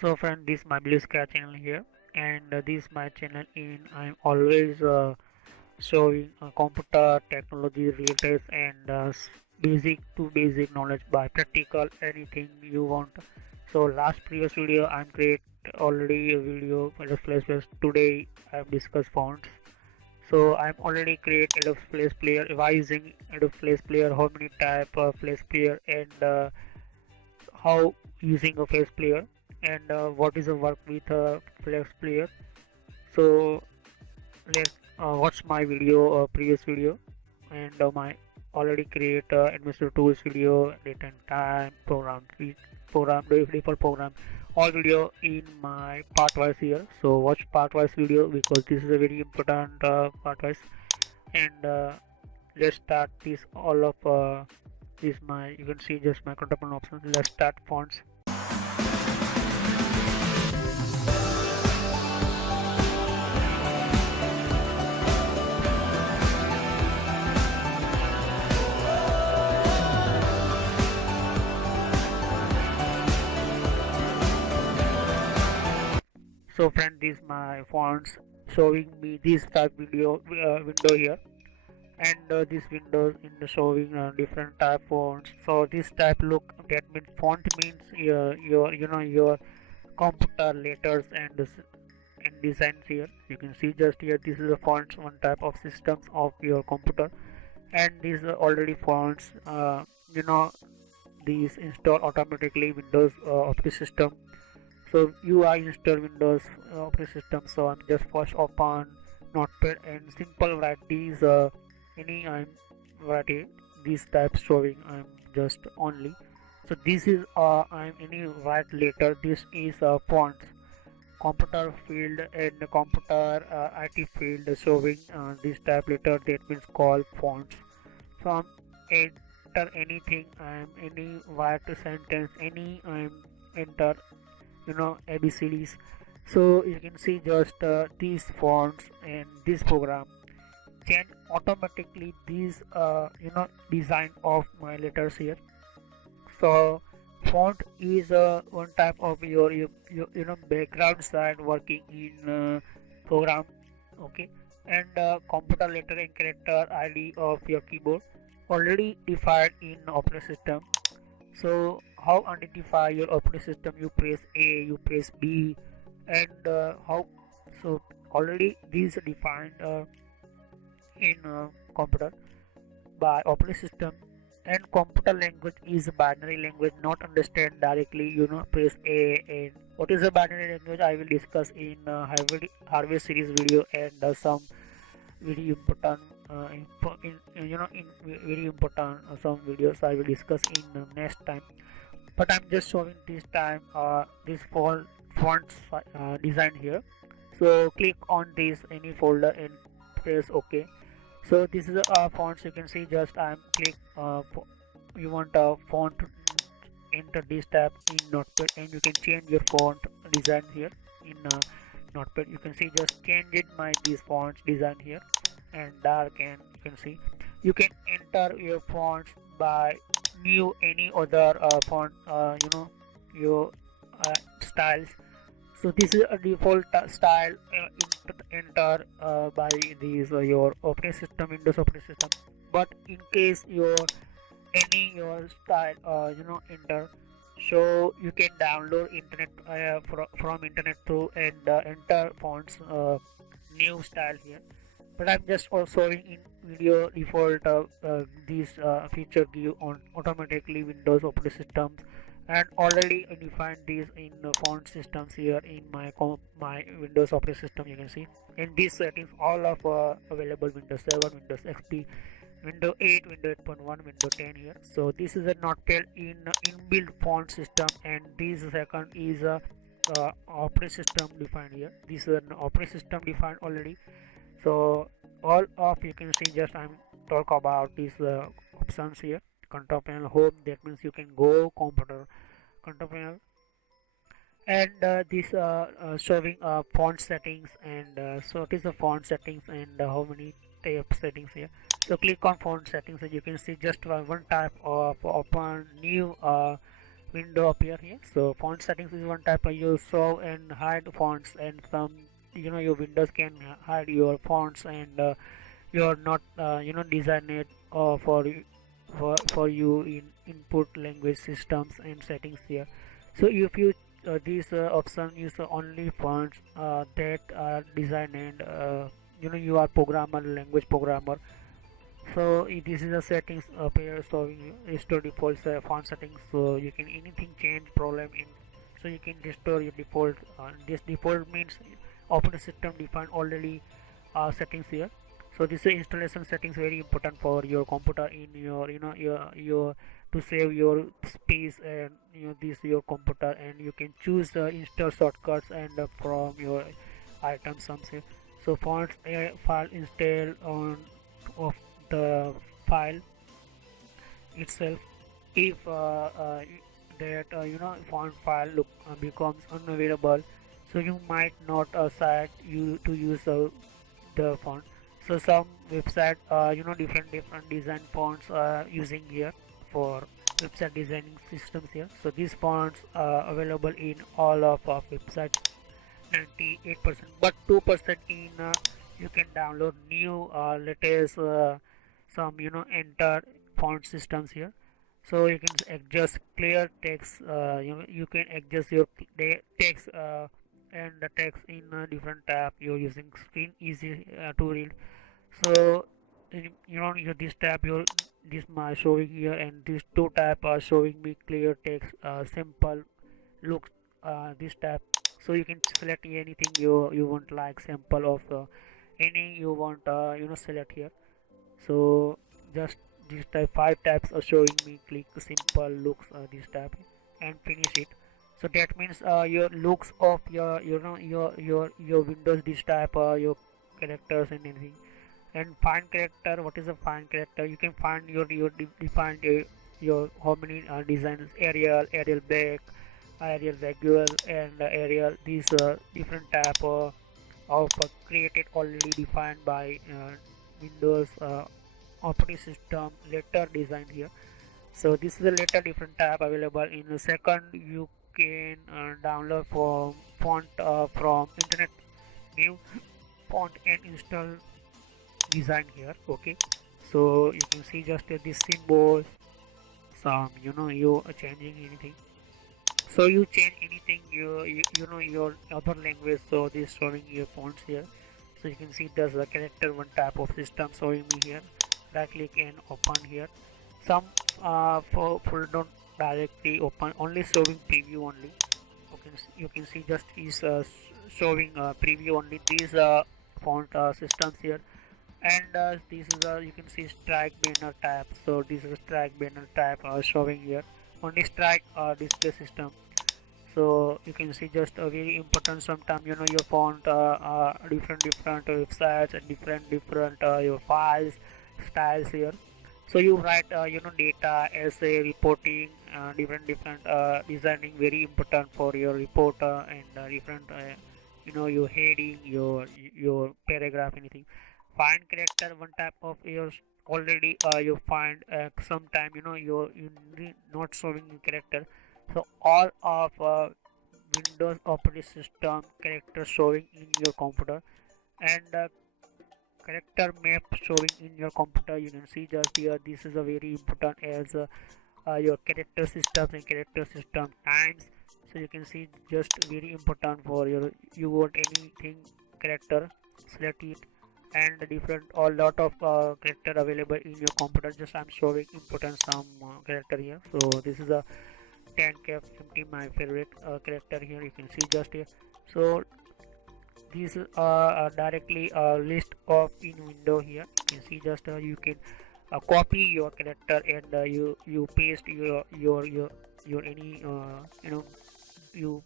So friend, this my blue sky channel here, and this my channel in I'm always showing computer technology related and basic to basic knowledge by practical anything you want. So last previous video I'm create already a video for the flash plus. Today I've discussed fonts. So I'm already create Adobe Flash Player by using Adobe Flash Player, how many type of Flash Player and how using a Flash Player and what is the work with a Flash Player. So let's watch my video, previous video, and my already create administrative tools video, date and time, program, default program, all video in my part wise here. So watch part wise video because this is a very important part wise, and let's start this all of this my you can see just my control options. Let's start fonts. So friend, this my fonts showing me this type window here, and this windows in the showing different type fonts. So this type look, that means font means your your computer letters and designs here. You can see just here, this is the fonts, one type of systems of your computer, and these are already fonts you know these install automatically Windows operating system. So you are install Windows operating system. So I'm just first open Notepad and simple write these any I'm variety these types showing I'm just only. So this is I'm any write later. This is fonts computer field and computer IT field showing this type letter, that means call fonts. So I'm enter anything, I'm any write sentence, any I'm enter ABCDs. So you can see just these fonts and this program can automatically these design of my letters here. So font is one type of your background side working in program, okay, and computer letter and character ID of your keyboard already defined in operating system. So how identify your operating system? You press A, you press B, and how, so already these are defined in computer by operating system. And computer language is a binary language, not understand directly, press A. And what is a binary language I will discuss in hardware series video, and some very important in very important some videos I will discuss in next time. But I'm just showing this time this fonts design here. So click on this any folder and press OK. So this is a fonts, you can see just I'm click you want a font, enter this tab in Notepad and you can change your font design here in Notepad. You can see just change it my this font design here and dark, and you can see you can enter your fonts by new any other font your styles. So this is a default style enter by these your operating system, Windows operating system. But in case your any your style enter, so you can download internet from internet through and enter fonts new style here. But I'm just also in video default this feature give on automatically Windows operating systems, and already I defined these in font systems here in my Windows operating system. You can see in these settings all of available Windows 7, Windows XP, Windows 8, Windows 8.1, Windows 10 here. So this is a Notepad in inbuilt font system, and this second is a operating system defined here. This is an operating system defined already. So all of you can see just I'm talk about these options here. Control panel home, that means you can go computer control panel, and this showing font settings, and so it is the font settings and how many type settings here. So click on font settings and you can see just one type of open new window appear here. So font settings is one type. You show and hide fonts, and some, your windows can hide your fonts, and you're not design it for you in input language systems and settings here. So if you this option is only fonts that are designed, and you are programmer, language programmer. So this is a settings where showing restore default font settings, so you can anything change problem in, so you can restore your default. This default means operating system defined already settings here. So this is installation settings, very important for your computer in your your to save your space, and this your computer, and you can choose install shortcuts and from your items something. So fonts file install on of the file itself. If that font file look becomes unavailable, so you might not decide you to use the font. So some website different design fonts using here for website designing systems here. So these fonts are available in all of our websites, 98%, but 2% in you can download new latest some enter font systems here. So you can adjust clear text, you can adjust your text and the text in a different tab. You're using screen easy to read. So this tab, your this my showing here, and these two tab are showing me clear text, simple look, this tab. So you can select anything you want, like sample of any you want, select here. So just this type 5 tabs are showing me, click simple looks, this tab, and finish it. So that means your looks of your windows, this type, your characters and anything. And find character, what is a find character? You can find your defined your how many designs, Arial black, Arial regular, and Arial, these different type of created already defined by Windows operating system later design here. So this is a later different tab available. In the second, you can download from font from internet, new font, and install design here. Okay, so you can see just this symbol, some you are changing anything. So you change anything, you know your other language. So this showing your fonts here. So you can see there's a character one type of system showing me here. Right click and open here. Some for don't directly open, only showing preview only. You can see just is showing preview only these font systems here. And this is you can see strike banner tab. So this is strike banner tab showing here, only strike display system. So you can see just a very important, sometime your font different websites and different your files styles here. So you write data, essay, reporting, different designing, very important for your report, and different your heading, your paragraph, anything. Find character, one type of yours already you find sometime you not showing character. So all of Windows operating system character showing in your computer, and character map showing in your computer. You can see just here, this is a very important as your character systems and character system times. So you can see just very important for your, you want anything character, select it, and different or lot of character available in your computer. Just I'm showing important some character here. So this is a 10k 50, my favorite character here. You can see just here. So these are directly a list of in window here. You can see just you can copy your character, and you paste your any you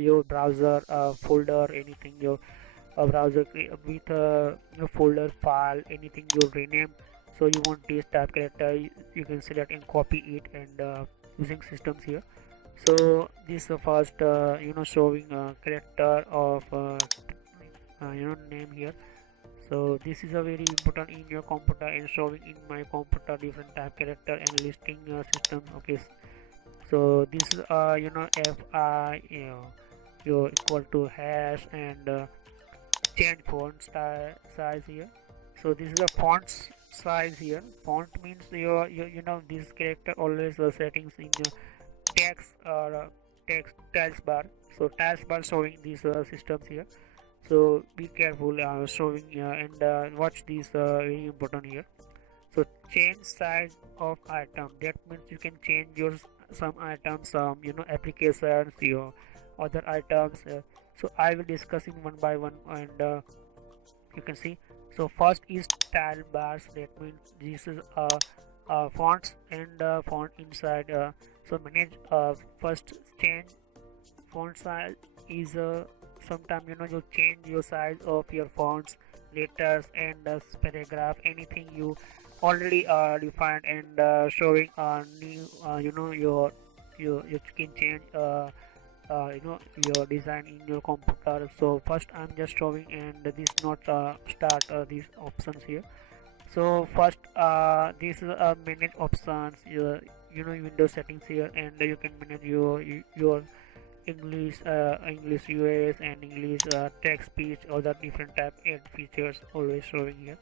your browser folder, anything your browser with your folder file, anything you rename. So you want this type character, you can select and copy it, and using systems here. So this is the first showing character of name here. So this is a very important in your computer, and showing in my computer different type character and listing system. Okay, So this is fi you equal to hash and change font style size here. So this is a font size here. Font means this character always the settings in your text or text tiles bar. So tiles bar showing these systems here. So be careful showing and watch this very important here. So change size of item, that means you can change your some items, some applications, your other items. So I will discuss in one by one, and you can see. So first is tile bars, that means this is fonts and font inside. So manage first change font size is sometime you change your size of your fonts, letters, and paragraph, anything you already defined and showing new you can change your design in your computer. So first I'm just showing, and this not start these options here. So first this is manage options, window settings here, and you can manage your English US and English text speech, other different type and features always showing here.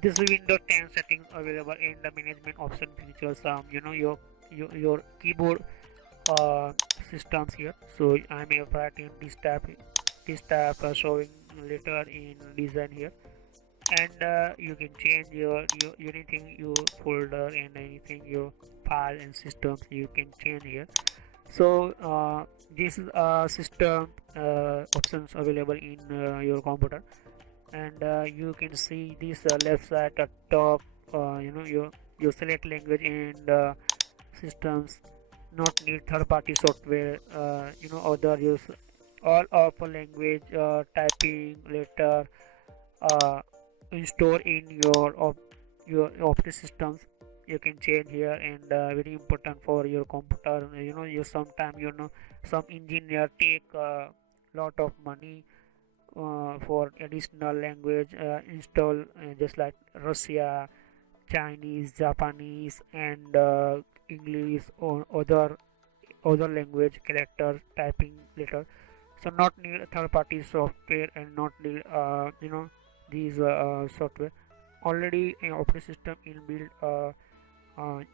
This is window 10 settings available in the management option features, your keyboard uh, systems here. So I'm writing this tab showing later in design here, and you can change your anything your folder and anything your file and systems you can change here. So this is system options available in your computer, and you can see this left side at top. You select language and systems not need third-party software. Other use all of a language typing later uh, install in your operating systems. You can change here, and very important for your computer. You sometime some engineer take a lot of money for additional language install, just like Russia, Chinese, Japanese, and English, or other language character typing later. So not need third party software, and not need these software. Already in operating system inbuilt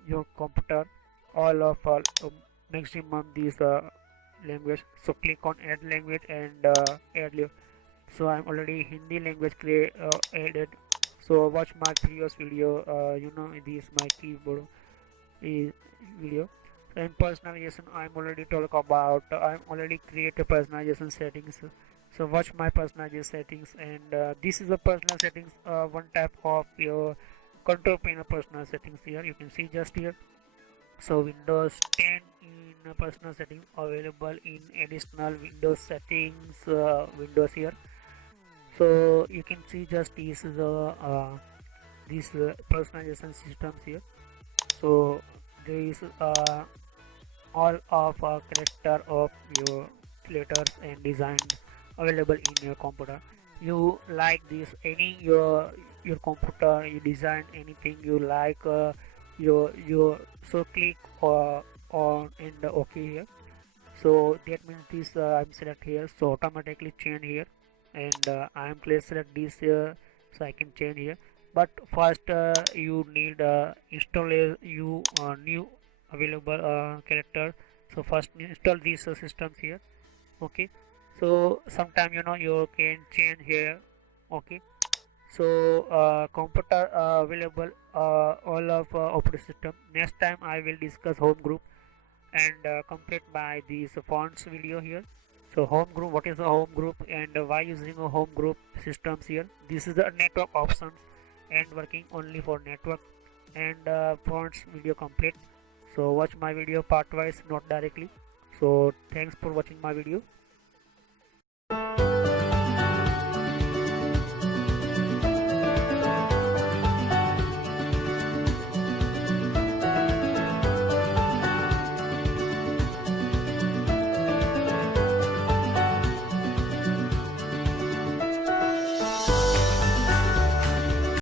your computer all of maximum these language. So click on add language and add. So I'm already Hindi language added. So watch my previous video. This my keyboard is video. And personalization, I'm already talk about. I'm already create a personalization settings. So watch my personalization settings, and this is the personal settings. One type of your control panel personal settings here. You can see just here. So Windows 10 in personal settings available in additional Windows settings windows here. So you can see just this is the these personalization systems here. So there is all of character of your letters and design available in your computer. You like this any your computer, you design anything you like, your so click on and OK here. So that means this I'm select here, so automatically change here, and I'm clear select this here, so I can change here. But first you need install you new available character. So first install these systems here. Okay, so sometime you can change here. Okay, so computer available all of operating system. Next time I will discuss home group and complete by these fonts video here. So home group, what is a home group and why using a home group systems here. This is the network options and working only for network, and fonts video complete. So watch my video part wise, not directly. So thanks for watching my video.